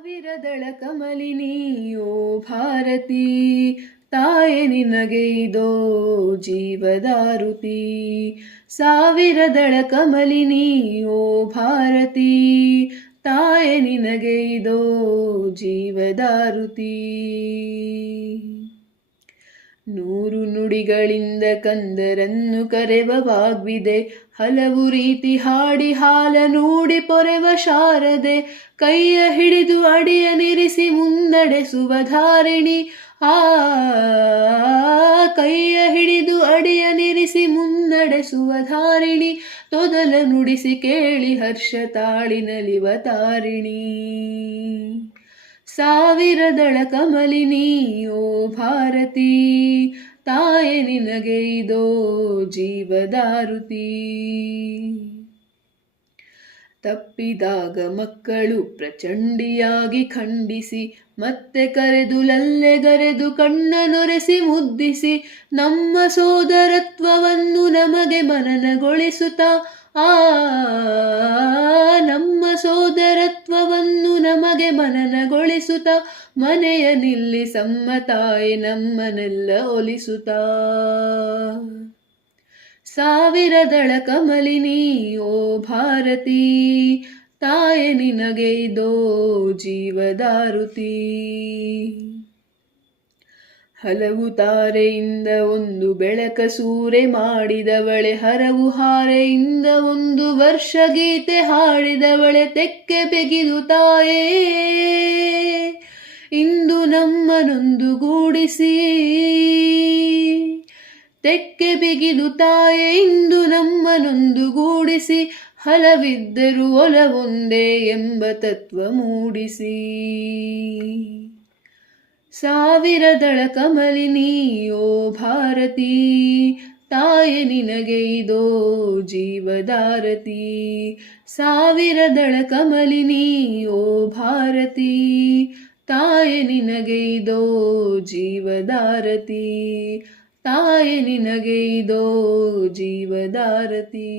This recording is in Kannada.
ಸಾವಿರದಳ ಕಮಲಿನಿಯೋ ಭಾರತಿ, ತಾಯೆ ನಿನಗೆ ಇದೋ ಜೀವದಾರುತಿ. ಸಾವಿರದಳ ಕಮಲಿನಿಯೋ ಭಾರತಿ, ತಾಯೆ ನಿನಗೆ ಇದೋ ಜೀವದಾರುತಿ. ನೂರು ನುಡಿಗಳಿಂದ ಕಂದರನ್ನು ಕರೆವ ವಾಗ್ವಿದೆ, ಹಲವು ರೀತಿ ಹಾಡಿ ಹಾಲ ನೂಡಿ ಪೊರೆವ ಶಾರದೆ. ಕೈಯ ಹಿಡಿದು ಅಡಿಯ ನಿರಿಸಿ ಮುನ್ನಡೆಸುವ ಧಾರಿಣಿ, ಕೈಯ ಹಿಡಿದು ಅಡಿಯ ನಿರಿಸಿ ಮುನ್ನಡೆಸುವ ಧಾರಿಣಿ. ತೊದಲ ನುಡಿಸಿ ಕೇಳಿ ಹರ್ಷ ತಾಳಿ ನಲಿವ ತಾರಿಣಿ. ಸಾವಿರದಳ ಕಮಲಿನಿಯೋ ಭಾರತಿ, ತಾಯೆ ನಿನಗೆ ಇದೋ ಜೀವದಾರುತಿ. ತಪ್ಪಿದಾಗ ಮಕ್ಕಳು ಪ್ರಚಂಡಿಯಾಗಿ ಖಂಡಿಸಿ, ಮತ್ತೆ ಕರೆದು ಲಲ್ಲೆಗರೆದು ಕಣ್ಣ ನೊರೆಸಿ ಮುದ್ದಿಸಿ, ನಮ್ಮ ಸೋದರತ್ವವನ್ನು ನಮಗೆ ಮನನಗೊಳಿಸುತ್ತಾ, ನಮ್ಮ ಸೋದರತ್ವವನ್ನು ನಮಗೆ ಮನನಗೊಳಿಸುತ್ತ, ಮನೆಯ ನಿಲ್ಲಿ ಸಮ್ಮತಾಯಿ ನಮ್ಮನೆಲ್ಲ ಒಲಿಸುತ್ತಾ. ಸಾವಿರದಳ ಕಮಲಿನಿಯೋ ಭಾರತಿ, ತಾಯೆ ನಿನಗೆ ಇದೋ ಜೀವದಾರುತಿ. ಹಲವು ತಾರೆಯಿಂದ ಒಂದು ಬೆಳಕ ಸೂರೆ ಮಾಡಿದವಳೆ, ಹರವು ಹಾರೆಯಿಂದ ಒಂದು ವರ್ಷ ಗೀತೆ ಹಾಡಿದವಳೆ. ತೆಕ್ಕೆ ಬೆಗಿದು ತಾಯೇ ಇಂದು ನಮ್ಮನೊಂದುಗೂಡಿಸಿ, ತೆಕ್ಕೆ ಬಿಗಿದು ತಾಯೆ ಇಂದು ನಮ್ಮನೊಂದುಗೂಡಿಸಿ, ಹಲವಿದ್ದರೂ ಒಲವೊಂದೇ ಎಂಬ ತತ್ವ ಮೂಡಿಸಿ. ಸಾವಿರದಳ ಕಮಲಿನಿಯೋ ಭಾರತಿ, ತಾಯೆ ನಿನಗೆ ಇದೋ ಜೀವದಾರತಿ. ಸಾವಿರದಳ ಕಮಲಿನಿಯೋ ಭಾರತಿ, ತಾಯೆ ನಿನಗೆ ಇದೋ ಜೀವದಾರತಿ. ತಾಯೆ ನಿನಗೆ ಇದೋ ಜೀವದಾರತಿ.